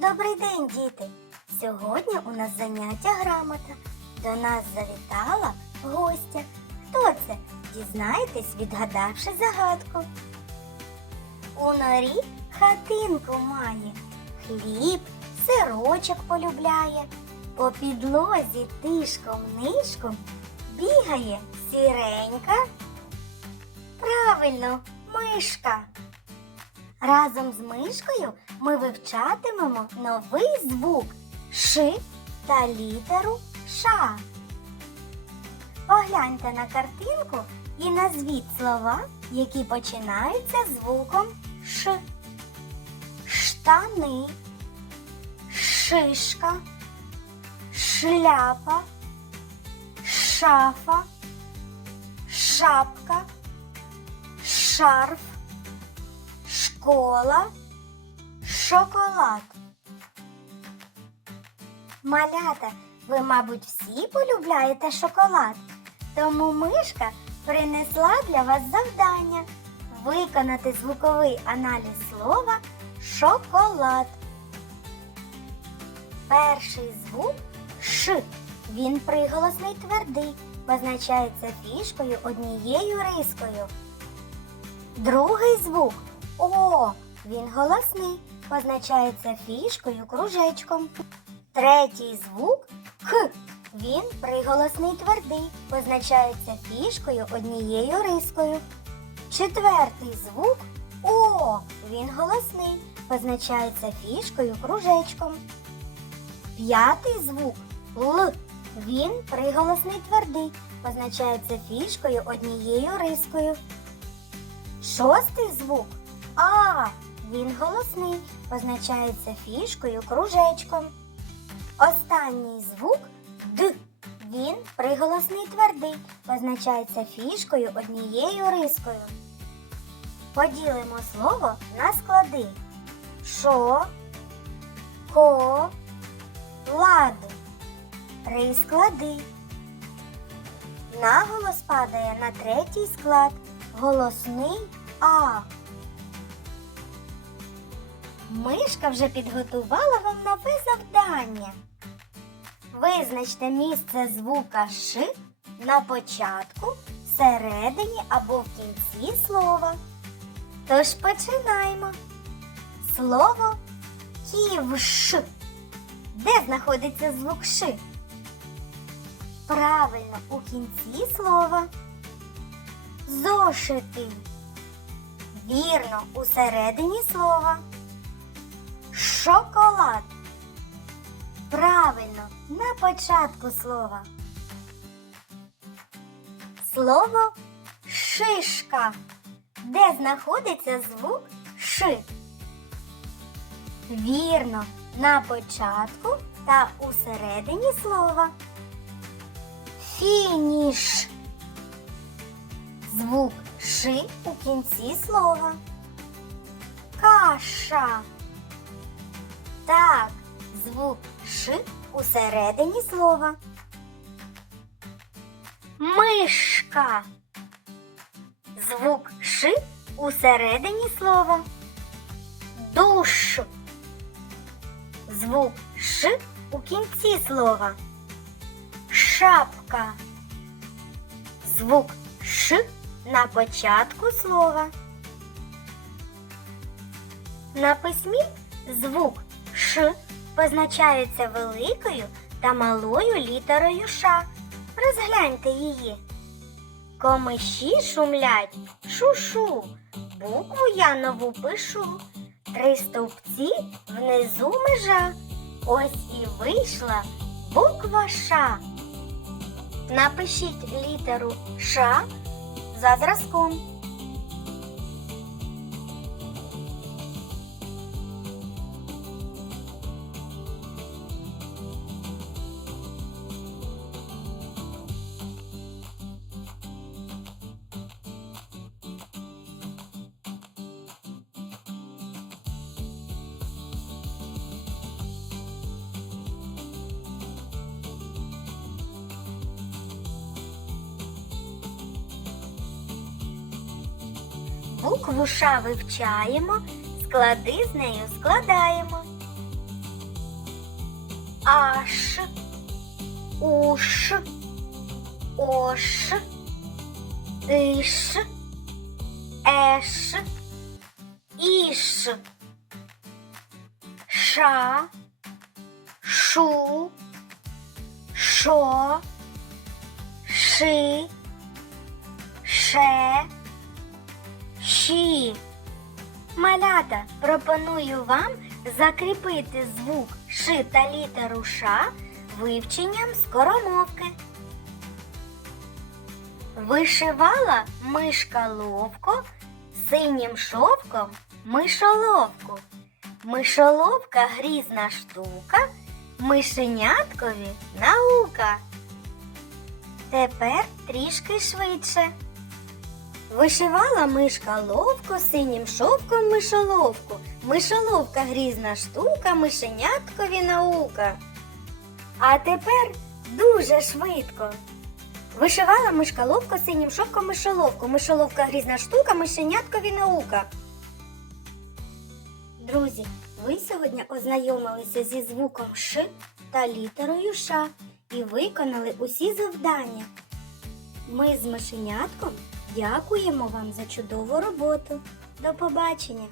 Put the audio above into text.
Добрий день, діти! Сьогодні у нас заняття грамота. До нас завітала гостя. Хто це? Дізнаєтесь, відгадавши загадку. У норі хатинку має, хліб, сирочок полюбляє, по підлозі тишком нишком бігає сіренька. Правильно, мишка. Разом з мишкою ми вивчатимемо новий звук Ш та літеру Ш. Погляньте на картинку і назвіть слова, які починаються звуком Ш. Штани, шишка, шляпа, шафа, шапка, шарф школа, шоколад. Малята, ви, мабуть, всі полюбляєте шоколад, тому мишка принесла для вас завдання виконати звуковий аналіз слова шоколад. Перший звук Ш. Він приголосний твердий, позначається фішкою однією рискою. Другий звук О. Він голосний, позначається фішкою кружечком. Третій звук Х. Він приголосний твердий, позначається фішкою однією рискою. Четвертий звук О. Він голосний, позначається фішкою кружечком. П'ятий звук Л. Він приголосний твердий, позначається фішкою однією рискою. Шостий звук А. Він голосний, позначається фішкою кружечком. Останній звук Д. Він приголосний твердий, позначається фішкою однією рискою. Поділимо слово на склади. Шо, ко, лад. Три склади. Наголос падає на третій склад. Голосний А. Мишка вже підготувала вам нове завдання. Визначте місце звука Ш на початку, всередині або в кінці слова. Тож починаємо. Слово ківш. Де знаходиться звук Ш? Правильно, у кінці слова. Зошити. Вірно, усередині слова. Шоколад. Правильно, на початку слова. Слово шишка. Де знаходиться звук Ш? Вірно, на початку та усередині слова. Фініш. Звук Ш у кінці слова. Каша. Так, звук Ш усередині слова. Мишка. Звук Ш усередині слова. Душ. Звук Ш у кінці слова. Шапка. Звук Ш на початку слова. На письмі звук Ш позначається великою та малою літерою Ш. Розгляньте її. Комиші шумлять шу-шу. Букву я нову пишу. Три стовпці внизу межа. Ось і вийшла буква Ш. Напишіть літеру Ш за зразком. Букву Ш вивчаємо, склади з нею складаємо. аш, уш, ош, иш, еш, іш, ша, шу, шо, ши, ше, щі. Малята, пропоную вам закріпити звук Ш та літеру Ш вивченням скоромовки. Вишивала мишка ловко синім шовком мишоловку. Мишоловка грізна штука, мишеняткові наука. Тепер трішки швидше. Вишивала мишка ловко синім шовком мишоловку. Мишоловка грізна штука, мишеняткові наука. А тепер дуже швидко. Вишивала мишка ловко синім шовком мишоловку. Мишоловка грізна штука, мишеняткові наука. Друзі, ви сьогодні ознайомилися зі звуком Ш та літерою Ш і виконали усі завдання. Ми з мишенятком дякуємо вам за чудову роботу. До побачення!